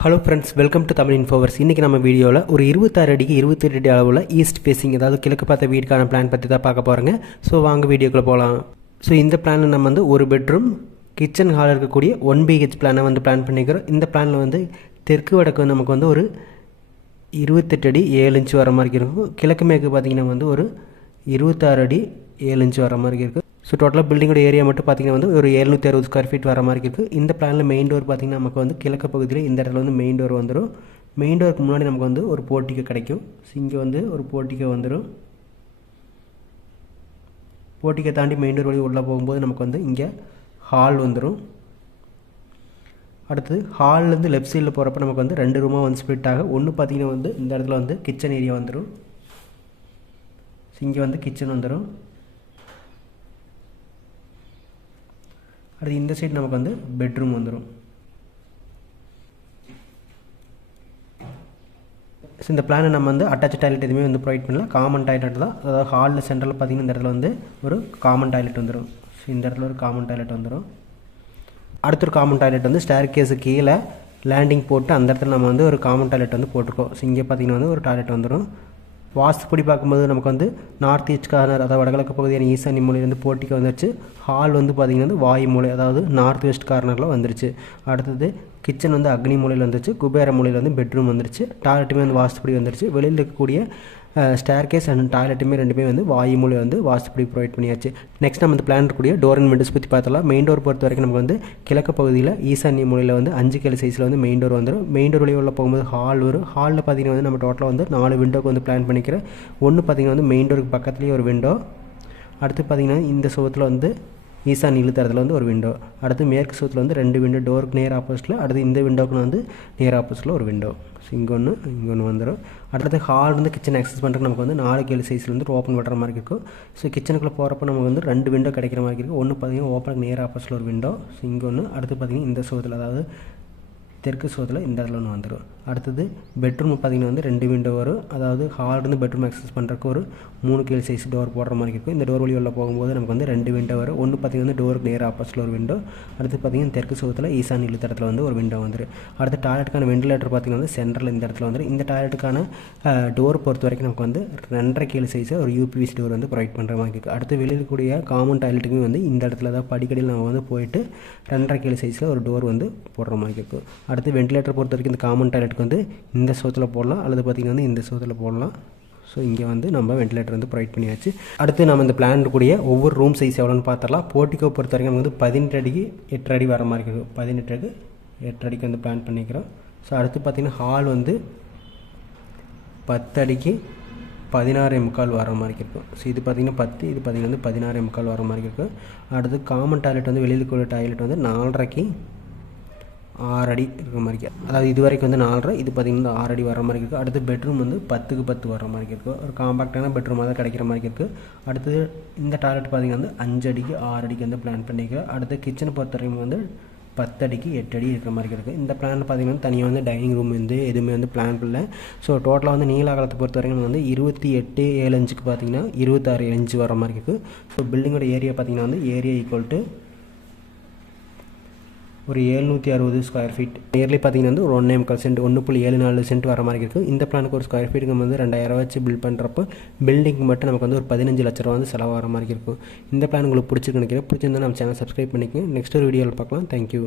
Hello friends welcome to Tamil Infoverse இன்றைக்கி நம்ம வீடியோவில் ஒரு இருபத்தாறு அடிக்கு இருபத்தெட்டு அடி அளவில் ஈஸ்ட் ஃபேஸிங் அதாவது கிழக்கு பார்த்த வீடுக்கான பிளான் பற்றி தான் பார்க்க போகிறோங்க ஸோ வாங்க வீடியோக்குள்ளே போகலாம் ஸோ இந்த பிளானில் நம்ம வந்து ஒரு பெட்ரூம் கிச்சன் ஹால் இருக்கக்கூடிய ஒன் பிஹெச் பிளானை வந்து பிளான் பண்ணிக்கிறோம். இந்த பிளானில் வந்து தெற்கு வடக்கு நமக்கு வந்து ஒரு இருபத்தெட்டு அடி ஏழு இன்ச்சு வர மாதிரி இருக்கும். கிழக்கு மேற்கு பார்த்திங்கன்னா வந்து ஒரு இருபத்தாறு அடி ஏழு இன்ச்சு வர மாதிரி இருக்குது ஸோ டோட்டலாக பில்டிங்கோட ஏரியா மட்டும் பார்த்திங்கன்னா வந்து ஒரு எழுநூற்றி அறுபது ஸ்கொயர் ஃபீட் வர மாதிரி இருக்குது இந்த பிளானில் மெயின் டோர் பார்த்திங்கன்னா நமக்கு வந்து கிழக்கு பகுதியில் இந்த இடத்துல வந்து மெயின் டோர் வந்துடும் மெயின் டோருக்கு முன்னாடி நமக்கு வந்து ஒரு போர்ட்டிக்கோ கிடைக்கும். ஸோ இங்கே வந்து ஒரு போர்ட்டிக்கோ வந்துடும் போர்ட்டிக்கை தாண்டி மெயின் டோர் வழி உள்ளே போகும்போது நமக்கு வந்து இங்கே ஹால் வந்துடும் அடுத்தது ஹால்லேருந்து லெஃப்ட் சைடில் போகிறப்ப நமக்கு வந்து ரெண்டு ரூமாக வந்து ஸ்ப்ளிட் ஆகும் ஒன்று பார்த்திங்கன்னா வந்து இந்த இடத்துல வந்து கிச்சன் ஏரியா வந்துடும் இங்கே வந்து கிச்சன் வந்துடும் அடுத்து இந்த சைடு நமக்கு வந்து பெட்ரூம் வந்துடும் ஸோ இந்த பிளானை நம்ம வந்து அட்டாச் டாய்லெட் எதுவுமே வந்து ப்ரொவைட் பண்ணல. காமன் டாய்லெட் தான். அதாவது ஹாலில் சென்ட்ரலில் பார்த்திங்கன்னா இந்த இடத்துல வந்து ஒரு காமன் டாய்லெட் வந்துடும் ஸோ இந்த இடத்துல ஒரு காமன் டாய்லெட் வந்துடும் அடுத்த ஒரு காமன் டாய்லெட் வந்து ஸ்டேர் கேஸு கீழே லேண்டிங் போட்டு அந்த இடத்துல நம்ம வந்து ஒரு காமன் டாய்லெட் வந்து போட்டிருக்கோம். ஸோ இங்கே பார்த்திங்கன்னா வந்து ஒரு டாய்லெட் வந்துடும் வாஸ்துப்படி பார்க்கும்போது நமக்கு வந்து நார்த் ஈஸ்ட் கார்னர் அதாவது வடகிழக்கு பகுதியான ஈசானி மூலையிலேருந்து போட்டிக்கு வந்துருச்சு. ஹால் வந்து பார்த்திங்கன்னா வந்து வாயு மூலை அதாவது நார்த் வெஸ்ட் கார்னரில் வந்துருச்சு. அடுத்தது கிச்சன் வந்து அக்னி மூலையில் வந்துருச்சு. குபேர மூலையில் வந்து பெட்ரூம் வந்துருச்சு. டாய்லெட்டுமே வந்து வாஸ்துப்படி வந்துருச்சு. வெளியில் இருக்கக்கூடிய ஸ்டேர் கேஸ் அண்ட் டாய்லெட்டுமே ரெண்டுமே வந்து வாயு மூலம் வந்து வாஸ்துப்படி ப்ரொவைட் பண்ணியாச்சு. நெக்ஸ்ட் நம்ம இந்த பிளான் இருக்கக்கூடிய டோர் அண்ட் விண்டோஸ் பற்றி பார்த்தலாம் மெயின் டோர் பொறுத்த வரைக்கும் நமக்கு வந்து கிழக்கு பகுதியில் ஈசான்ய மூலையில் வந்து அஞ்சு கிலோ சைஸில் வந்து மெயின் டோர் வந்துடும் மெயின் டோர் வழியாக உள்ள போகும்போது ஹால் வரும். ஹாலில் பார்த்தீங்கன்னா வந்து நம்ம டோட்டலாக வந்து நாலு விண்டோக்கு வந்து பிளான் பண்ணிக்கிறேன். ஒன்று பார்த்தீங்கன்னா வந்து மெயின் டோருக்கு பக்கத்துலேயே ஒரு விண்டோ அடுத்து பார்த்தீங்கன்னா இந்த சுகத்தில் வந்து ஈசான் இழுத்தரத்தில் வந்து ஒரு விண்டோ அடுத்து மேற்கு சுவத்தில் வந்து ரெண்டு விண்டோ டோருக்கு நேர் ஆப்போசிட்டில் அடுத்து இந்த விண்டோக்கு வந்து நேர் ஆப்போசிட்டில் ஒரு விண்டோ ஸோ இங்கே ஒன்று இங்கே ஒன்று வந்துடும் அடுத்தது ஹால் வந்து கிச்சன் ஆக்சஸ் பண்ணுறதுக்கு நமக்கு வந்து நாலு கேழு சைஸில் வந்து ஓப்பன் பண்ணுற மாதிரி இருக்கும். ஸோ கிச்சனுக்குள்ளே போகிறப்ப நமக்கு வந்து ரெண்டு விண்டோ கிடைக்கிற மாதிரி இருக்கும் ஒன்று பார்த்தீங்கன்னா ஓப்பனுக்கு நேர் ஆப்போசிட்டில் ஒரு விண்டோ ஸோ இங்கே ஒன்று அடுத்து பார்த்தீங்கன்னா இந்த சுவத்தில் அதாவது தெற்கு சுவத்தில் இந்த இடத்துல ஒன்று வந்துடும் அடுத்தது பெட்ரூம் பார்த்திங்கன்னா வந்து ரெண்டு விண்டோ வரும். அதாவது ஹால்லேருந்து பெட்ரூம் அக்சஸ் பண்ணுறக்கு ஒரு மூணு கீழ் சைஸ் டோர் போடுற மாதிரி இருக்கும். இந்த டோர் வழி போகும்போது நமக்கு வந்து ரெண்டு விண்டோ வரும். ஒன்று பார்த்திங்கன்னா டோருக்கு நேர் ஆப்போசிட்டில் ஒரு விண்டோ அடுத்து பார்த்திங்கன்னா தெற்கு சுகத்தில் ஈசான் இழுத்த இடத்துல வந்து ஒரு விண்டோ வந்துடும் அடுத்து டாய்லெட்டுக்கான வெண்டிலேட்டர் பார்த்திங்கன்னா வந்து சென்டரில் இந்த இடத்துல வந்துடும் இந்த டாய்லெட்டுக்கான டோர் பொறுத்த வரைக்கும் நமக்கு வந்து ரெண்டரை கீழ் சைஸை ஒரு யூபிஎஸ் டோர் வந்து ப்ரொவைட் பண்ணுற மாதிரி இருக்குது அடுத்து வெளியில் கூடிய காமன் டாய்லெட்டுக்குமே வந்து இந்த இடத்துல தான் படிக்கடியில் நம்ம வந்து போயிட்டு ரெண்டரை கீழ் சைஸில் ஒரு டோர் வந்து போடுற மாதிரி இருக்கும் அடுத்து வெண்டிலேட்டர் பொறுத்த வரைக்கும் இந்த காமன் டாய்லெட்டுக்கு வந்து இந்த சோத்தில் போடலாம். அல்லது பார்த்திங்கன்னா வந்து இந்த சோத்தில் போடலாம். ஸோ இங்கே வந்து நம்ம வெண்டிலேட்டர் வந்து ப்ரொவைட் பண்ணியாச்சு. அடுத்து நம்ம இந்த பிளான் கூடிய ஒவ்வொரு ரூம் சைஸ் எவ்வளோன்னு பார்த்துடலாம். போர்ட்டிக்கோ பொறுத்த வரைக்கும் வந்து பதினெட்டு அடிக்கு எட்டு அடி வர மாதிரி இருக்கும் பதினெட்டு அடி எட்டு அடிக்கு வந்து பிளான் பண்ணிக்கிறோம். ஸோ அடுத்து பார்த்திங்கன்னா ஹால் வந்து பத்து அடிக்கு பதினாறு முக்கால் வர மாதிரி இருக்கும் ஸோ இது பார்த்திங்கன்னா பத்து இது பார்த்திங்கன்னா வந்து பதினாறு முக்கால் வர மாதிரி இருக்கும் அடுத்து காமன் டாய்லெட் வந்து வெளியில் கூடிய டாய்லெட் வந்து நாலரைக்கு ஆறு அடி இருக்கிற மாதிரி அதாவது இது வரைக்கும் வந்து நாலரை இது பார்த்திங்கன்னா ஆறு அடி வர மாதிரி இருக்குது அடுத்து பெட்ரூம் வந்து பத்துக்கு பத்து வர மாதிரி இருக்குது ஒரு காம்பாக்டான பெட்ரூமாக தான் கிடைக்கிற மாதிரி இருக்குது அடுத்தது இந்த டாய்லெட் பார்த்திங்கன்னா வந்து அஞ்சு அடிக்கு ஆறு அடிக்கு வந்து பிளான் பண்ணிக்கிறோம் அடுத்து கிச்சனை பொறுத்த வரைக்கும் வந்து பத்து அடிக்கு எட்டு அடி இருக்கிற மாதிரி இருக்குது இந்த பிளான் பார்த்திங்கன்னா தனியாக வந்து டைனிங் ரூம் வந்து எதுவுமே வந்து பிளான் பண்ணல. ஸோ டோட்டலாக வந்து நீல அகலத்தை பொறுத்த வரைக்கும் வந்து இருபத்தி எட்டு ஏழு அஞ்சுக்கு பார்த்திங்கன்னா இருபத்தாறு இன்ச்சு வர மாதிரி இருக்குது ஸோ பில்டிங்கோட ஏரியா பார்த்திங்கன்னா வந்து ஏரியா ஈக்குவல் டு ஒரு ஏழ்நூற்றி அறுபது ஸ்கொயர் ஃபீட் நியர்லி பார்த்தீங்கன்னா வந்து ஒரு ஒன்றே முக்கால் சென்ட் ஒன்று புள்ளி ஏழு நாலு சென்ட் வர மாதிரி இருக்குது. இந்த பிளானுக்கு ஒரு ஸ்கொயர் ஃபீட்டுக்கு வந்து ரெண்டாயிரம் வச்சு பில்ட் பண்ணுறப்போ பில்டிங் மட்டும் நமக்கு வந்து ஒரு பதினஞ்சு லட்ச ரூபா வந்து செலவு வர மாதிரி இருக்கும். இந்த பிளான் உங்களுக்கு பிடிச்சிருக்கு நினைக்கிறேன். பிடிச்சிருந்தா நம்ம சேனல் சப்ஸ்கிரைப் பண்ணிக்கோங்க. நெக்ஸ்ட் ஒரு வீடியோவில் பார்க்கலாம். தேங்க்யூ